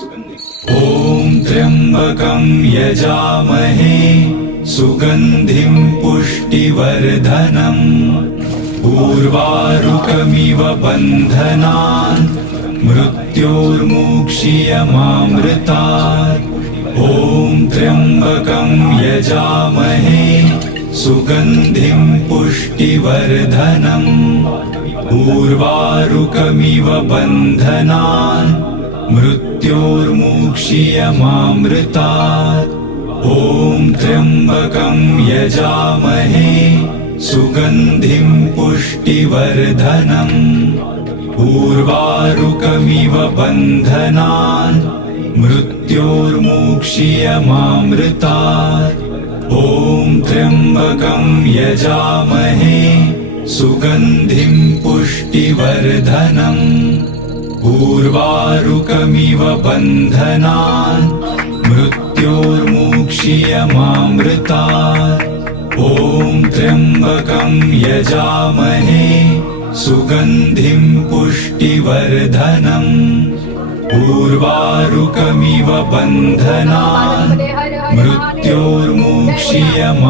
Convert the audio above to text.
ॐ त्र्यम्बकं यजामहे सुगन्धिं पुष्टिवर्धनम् उर्वारुकमिव बन्धनान् मृत्योर्मुक्षीयमामृतात्। ॐ त्र्यम्बकं यजामहे सुगन्धिं पुष्टिवर्धनम् उर्वारुकमिव बन्धनान् मृत्योर्मुक्षीयमामृतात्। ॐ त्र्यम्बकं यजामहे सुगन्धिं पुष्टिवर्धनम् उर्वारुकमिव बन्धनान् मृत्योर्मुक्षीयमामृतात्। ॐ त्र्यम्बकं यजामहे सुगन्धिं पुष्टिवर्धनम् उर्वारुकमिव बन्धनान् मृत्योर्मुक्षीयमामृतात्। ॐ त्र्यम्बकं यजामहे सुगन्धिं पुष्टिवर्धनम् उर्वारुकमिव बन्धनान् मृत्योर्मुक्षीयमामृतात्।